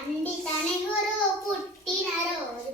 పండిత నెహ్రూ పుట్టిన రోజు